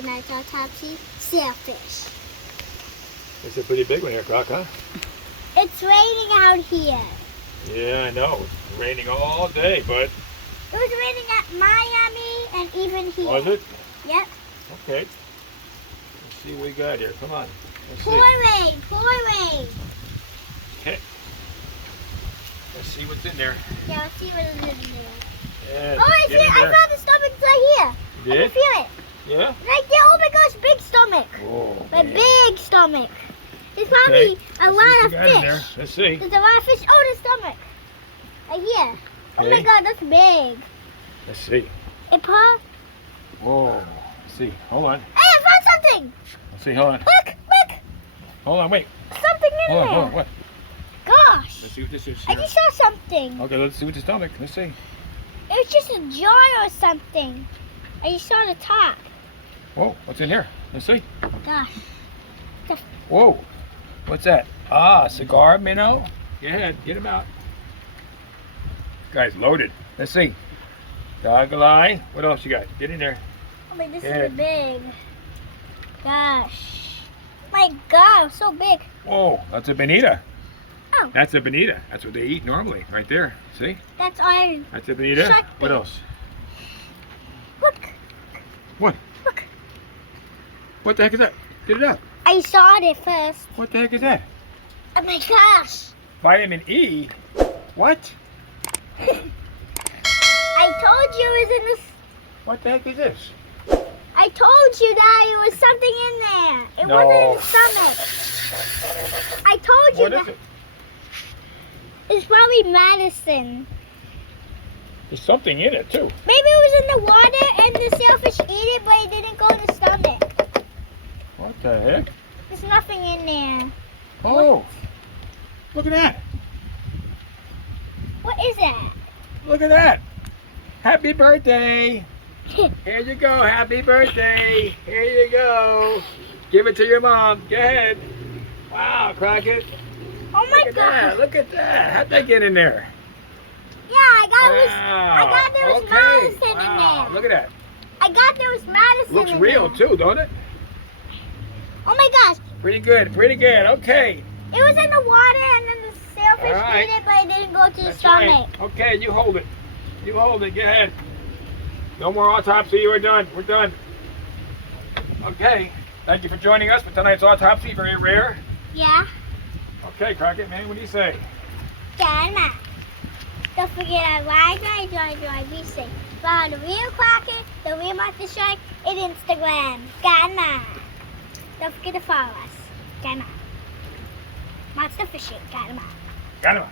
tonight's autopsy, sailfish. It's a pretty big one here, Croc, huh? It's raining out here. Yeah, I know. It's raining all day, but... It was raining at Miami and even here. Was it? Yep. Okay. Let's see what we got here. Come on. Let's Pour rain, pour rain. Okay. Let's see what's in there. Yeah, let's see what is in there. Yeah, Oh, I see it. I found the stomach right here. You I did? can feel it. Yeah? Right there. Oh my gosh, big stomach. Oh, A man. big stomach. There's probably a lot of In there. fish. Let's see. There's a lot of fish. Oh, the stomach. Right here. Oh my Okay. god, that's big. Let's see. It popped. Whoa. Let's see. Hold on. Hey, I found something. Let's see. Hold on. Look. Hold on. Wait. Something in Hold on. there. Hold on. What? Gosh. Let's see what this is. I Here. just saw something. Okay, let's see what's the stomach. Let's see. It was just a jar or something. I just saw the top. Whoa. What's in here? Let's see. Gosh. Whoa. What's that? Ah, cigar minnow. Go ahead. Get him out. Guy's loaded. Let's see. Goggle eye. What else you got? Get in there. Oh my, this Yeah. is big. Gosh. My God, so big. Whoa. That's a bonita. Oh. That's a bonita. That's what they eat normally. Right there. See? That's iron. That's a bonita. Shut What it. else? Look. What? Look. What the heck is that? Get it out. I saw it first. What the heck is that? Oh my gosh. Vitamin E? What? I told you it was in this. What the heck is this? I told you that it was something in there. It No. wasn't in the stomach. I told you What that. is it? It's probably medicine. There's something in it too. Maybe it was in the water and the sailfish ate it, but it didn't go in the stomach. What the heck? There's nothing in there. Oh, look at that. What is that? Look at that. Happy birthday. Here you go. Happy birthday. Here you go. Give it to your mom. Go ahead. Wow, Crockett. Oh my Look at that. god. Look at that. How'd that get in there? Yeah, I got Wow. there was Okay. medicine Wow. in there. Look at that. I got there was medicine Looks in real there. too, don't it? Oh my gosh. Pretty good. Pretty good. Okay. It was in the water and then the sailfish All right. ate it, but it didn't go to the That's stomach. right. Okay, you hold it. You hold it. Go ahead. No more autopsy. We're done. We're done. Okay. Thank you for joining us for tonight's autopsy. Very rare. Yeah. Okay, Crockett, man. What do you say? Dana. Don't forget to like, be safe. Follow the real Crockett, the real Monster Shark, and Instagram. Ghana. Don't forget to follow us. Ghana. Monster Fishing. Ghana. Got him.